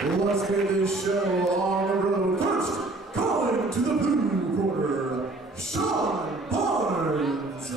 Let's get this show on the road. First, calling to the blue corner, Shawn Barnes.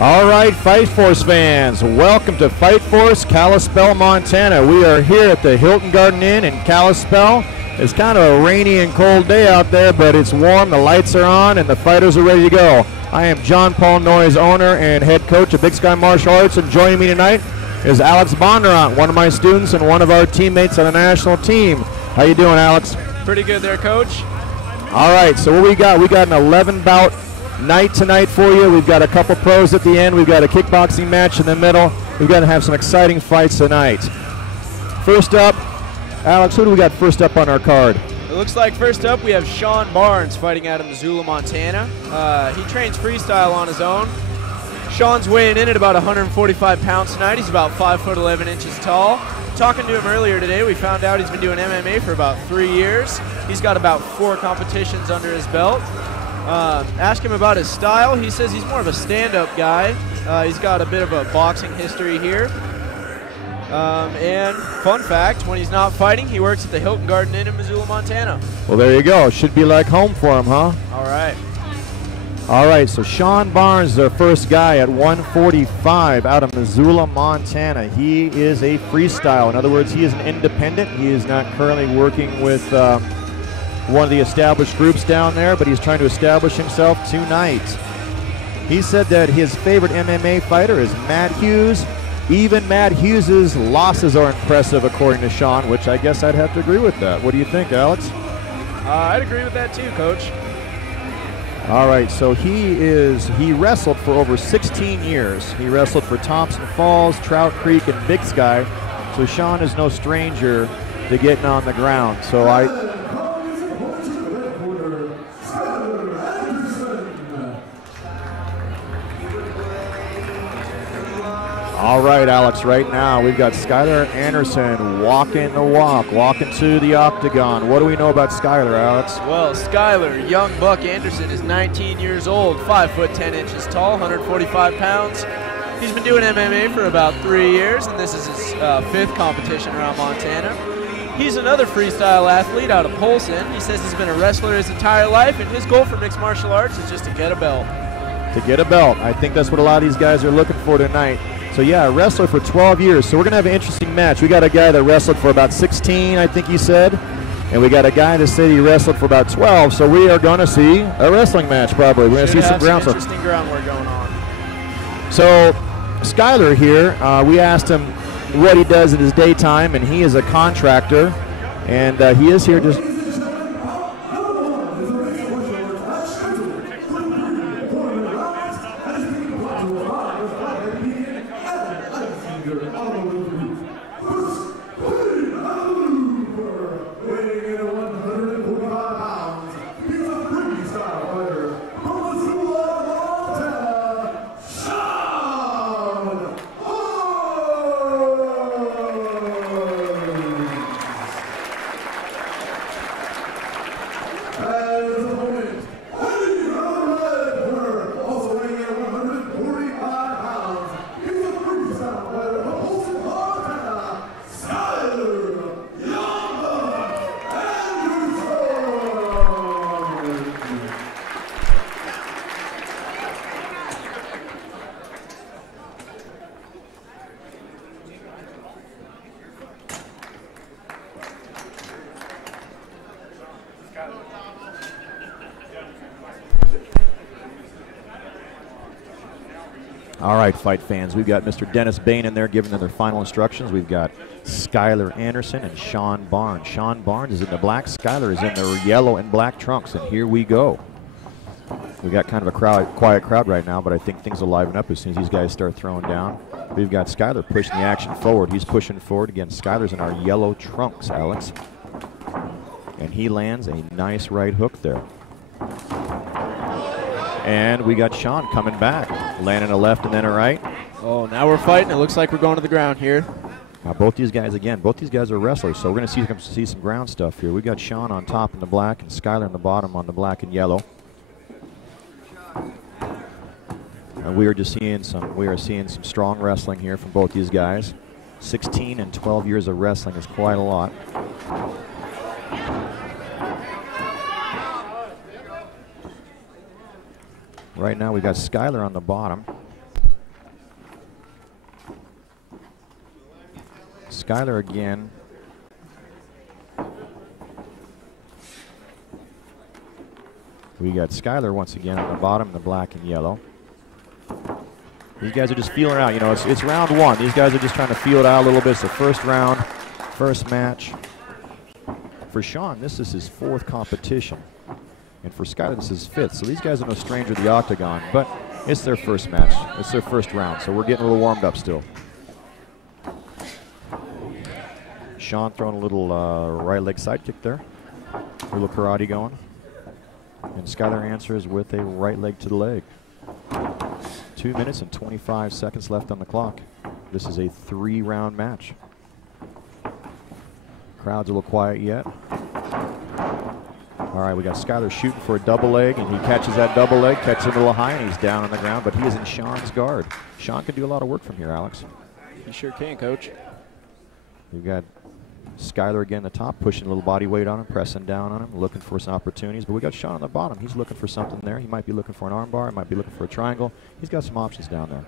All right, Fightforce fans, welcome to Fightforce, Kalispell, Montana. We are here at the Hilton Garden Inn in Kalispell. It's kind of a rainy and cold day out there, but it's warm, the lights are on, and the fighters are ready to go. I am John Paul Noyes, owner and head coach of Big Sky Martial Arts, and joining me tonight is Alex Bondurant, one of my students and one of our teammates on the national team. How you doing, Alex? Pretty good there, Coach. All right, so what we got? We got an 11-bout night tonight for you. We've got a couple pros at the end. We've got a kickboxing match in the middle. We've got to have some exciting fights tonight. First up, Alex, who do we got first up on our card? It looks like first up we have Shawn Barnes fighting out of Missoula, Montana. He trains freestyle on his own. Shawn's weighing in at about 145 pounds tonight. He's about 5'11" tall. Talking to him earlier today, we found out he's been doing MMA for about 3 years. He's got about 4 competitions under his belt. Ask him about his style. He says he's more of a stand-up guy. He's got a bit of a boxing history here. And fun fact, when he's not fighting, he works at the Hilton Garden Inn in Missoula, Montana. Well, there you go. Should be like home for him, huh? All right. All right, so Shawn Barnes is our first guy at 145 out of Missoula, Montana. He is a freestyle. In other words, he is an independent. He is not currently working with one of the established groups down there, but he's trying to establish himself tonight. He said that his favorite MMA fighter is Matt Hughes. Even Matt Hughes' losses are impressive, according to Shawn, which I guess I'd have to agree with that. What do you think, Alex? I'd agree with that too, Coach. All right, so he wrestled for over 16 years. He wrestled for Thompson Falls, Trout Creek, and Big Sky. So Shawn is no stranger to getting on the ground. So all right, Alex, right now we've got Skylar Anderson walking the walk, walking to the octagon. What do we know about Skylar, Alex? Well, Skylar, young Buck Anderson, is 19 years old, 5'10" tall, 145 pounds. He's been doing MMA for about 3 years, and this is his 5th competition around Montana. He's another freestyle athlete out of Polson. He says he's been a wrestler his entire life, and his goal for mixed martial arts is just to get a belt. To get a belt. I think that's what a lot of these guys are looking for tonight. So yeah, a wrestler for 12 years. So we're gonna have an interesting match. We got a guy that wrestled for about 16, I think he said, and we got a guy that said he wrestled for about 12. So we are gonna see a wrestling match probably. We're gonna see some groundwork. Interesting groundwork going on. So Skylar here, we asked him what he does in his daytime, and he is a contractor, and he is here just. All right, fight fans, we've got Mr. Dennis Bain in there giving them their final instructions. We've got Skylar Anderson and Shawn Barnes. Shawn Barnes is in the black, Skylar is in the yellow and black trunks, and here we go. We got kind of a quiet crowd right now, but I think things will liven up as soon as these guys start throwing down. We've got Skylar pushing the action forward. He's pushing forward. Again, Skylar's in our yellow trunks, Alex. And he lands a nice right hook there. And we got Shawn coming back, landing a left and then a right. Oh, now we're fighting. It looks like we're going to the ground here. Now both these guys, again, both these guys are wrestlers, so we're going to see some ground stuff here. We got Shawn on top in the black and Skylar in the bottom on the black and yellow. And we are seeing some strong wrestling here from both these guys. 16 and 12 years of wrestling is quite a lot. Right now we got Skylar on the bottom. Skylar again. We got Skylar once again on the bottom in the black and yellow. These guys are just feeling it out. You know, it's round one. These guys are just trying to feel it out a little bit. It's the first round, first match. For Shawn, this is his 4th competition. And for Skylar, this is 5th. So these guys are no stranger to the octagon, but it's their first match. It's their first round, so we're getting a little warmed up still. Shawn throwing a little right leg side kick there. A little karate going. And Skylar answers with a right leg to the leg. 2 minutes and 25 seconds left on the clock. This is a 3-round match. Crowd's a little quiet yet. All right, we got Skylar shooting for a double leg, and he catches that double leg, catches it a little high, and he's down on the ground, but he is in Shawn's guard. Shawn can do a lot of work from here, Alex. He sure can, Coach. We've got Skylar again at the top, pushing a little body weight on him, pressing down on him, looking for some opportunities. But we got Shawn on the bottom. He's looking for something there. He might be looking for an arm bar. He might be looking for a triangle. He's got some options down there.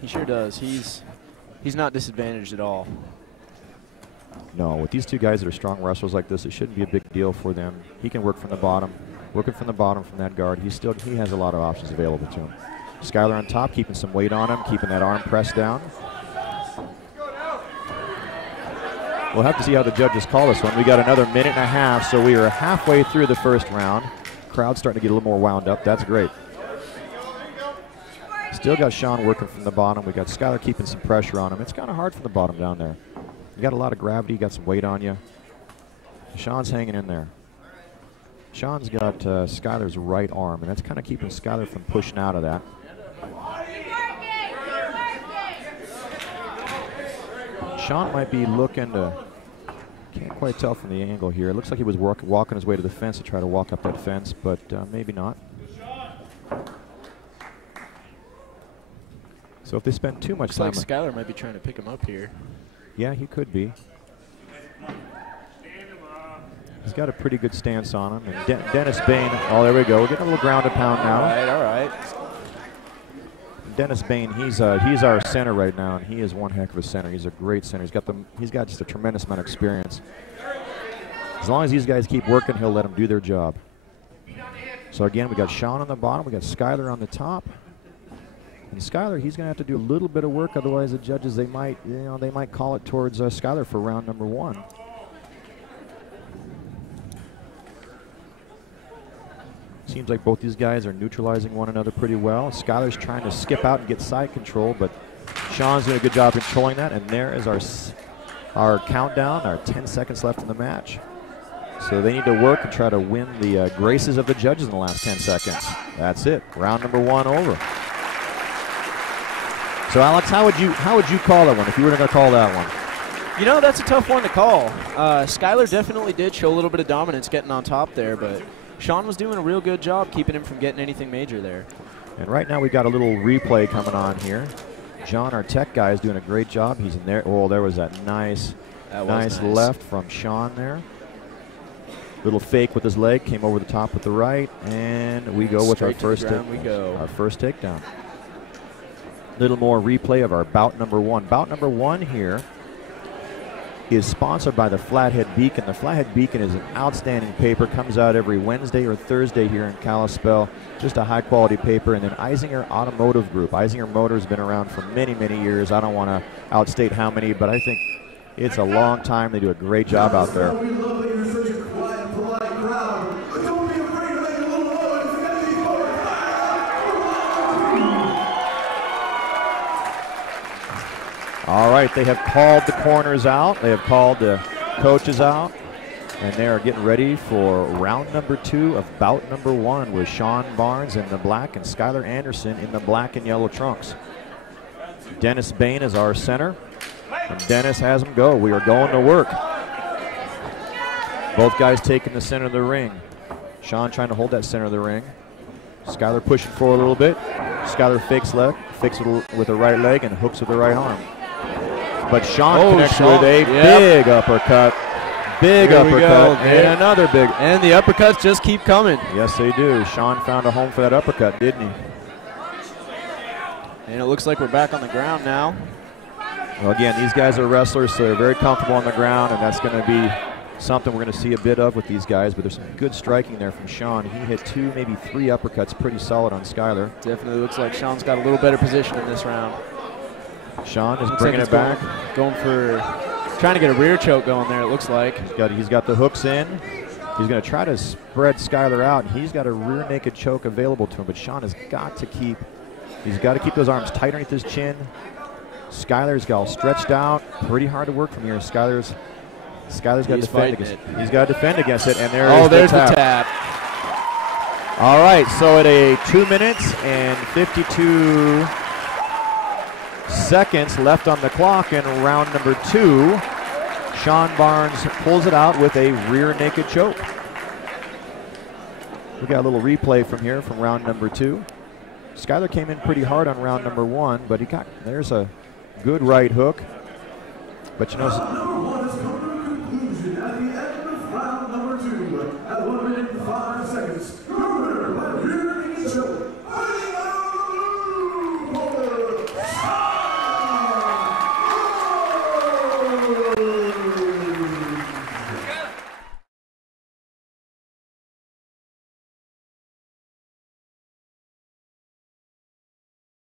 He sure does. He's not disadvantaged at all. No, with these two guys that are strong wrestlers like this, it shouldn't be a big deal for them. He can work from the bottom, working from the bottom from that guard. He has a lot of options available to him. Skylar on top, keeping some weight on him, keeping that arm pressed down. We'll have to see how the judges call this one. We got another minute and a half, so we are halfway through the first round. Crowd's starting to get a little more wound up. That's great. Still got Shawn working from the bottom. We got Skylar keeping some pressure on him. It's kind of hard from the bottom down there. You got a lot of gravity, you got some weight on you. Shawn's hanging in there. Shawn's got Skylar's right arm, and that's kind of keeping Skylar from pushing out of that. Shawn might be looking to, can't quite tell from the angle here. It looks like he was walking his way to the fence to try to walk up that fence, but maybe not. So if they spend too much time... Looks like Skylar might be trying to pick him up here. Yeah, he could be. He's got a pretty good stance on him. And Dennis Bain, oh, there we go. We're getting a little ground and pound now. All right. Dennis Bain, he's our center right now, and he is one heck of a center. He's a great center. He's got just a tremendous amount of experience. As long as these guys keep working, he'll let them do their job. So again, we got Shawn on the bottom, we got Skylar on the top. And Skylar, he's going to have to do a little bit of work, otherwise the judges, they might call it towards Skylar for round number 1. Seems like both these guys are neutralizing one another pretty well. Skylar's trying to skip out and get side control, but Shawn's doing a good job controlling that. And there is our countdown, our 10 seconds left in the match. So they need to work and try to win the graces of the judges in the last 10 seconds. That's it. Round number 1 over. So Alex, how would you call that one if you were going to call that one? You know, that's a tough one to call. Skylar definitely did show a little bit of dominance getting on top there, but Shawn was doing a real good job keeping him from getting anything major there. And right now we got a little replay coming on here. John, our tech guy, is doing a great job. He's in there. Oh, there was that nice left from Shawn there. Little fake with his leg, came over the top with the right, and we go with our first takedown. Little more replay of our bout number 1. Bout number 1 here is sponsored by the Flathead Beacon. The Flathead Beacon is an outstanding paper, comes out every Wednesday or Thursday here in Kalispell. Just a high quality paper. And then Eisinger Automotive Group. Eisinger Motors has been around for many, many years. I don't want to outstate how many, but I think it's a long time. They do a great job out there. All right, they have called the corners out. They have called the coaches out. And they are getting ready for round number 2 of bout number 1 with Shawn Barnes in the black and Skylar Anderson in the black and yellow trunks. Dennis Bain is our center. And Dennis has him go. We are going to work. Both guys taking the center of the ring. Shawn trying to hold that center of the ring. Skylar pushing forward a little bit. Skylar fakes it with the right leg and hooks with the right arm. But Shawn connects with a big uppercut. Big uppercut and another big. And the uppercuts just keep coming. Yes, they do. Shawn found a home for that uppercut, didn't he? And it looks like we're back on the ground now. Well, again, these guys are wrestlers, so they're very comfortable on the ground, and that's going to be something we're going to see a bit of with these guys. But there's some good striking there from Shawn. He hit 2, maybe 3 uppercuts, pretty solid on Skylar. Definitely looks like Shawn's got a little better position in this round. Shawn is bringing it back. Going for, trying to get a rear choke going there, it looks like. He's got the hooks in. He's going to try to spread Skylar out, and he's got a rear naked choke available to him. But Shawn has got to keep, those arms tight underneath his chin. Skylar's got all stretched out. Pretty hard to work from here. Skylar's got to defend against it. He's got to defend against it, and there's the tap. All right, so at a 2 minutes and 52 seconds left on the clock in round number 2, Shawn Barnes pulls it out with a rear naked choke. We got a little replay from here from round number 2. Skylar came in pretty hard on round number 1, but there's a good right hook. But you know,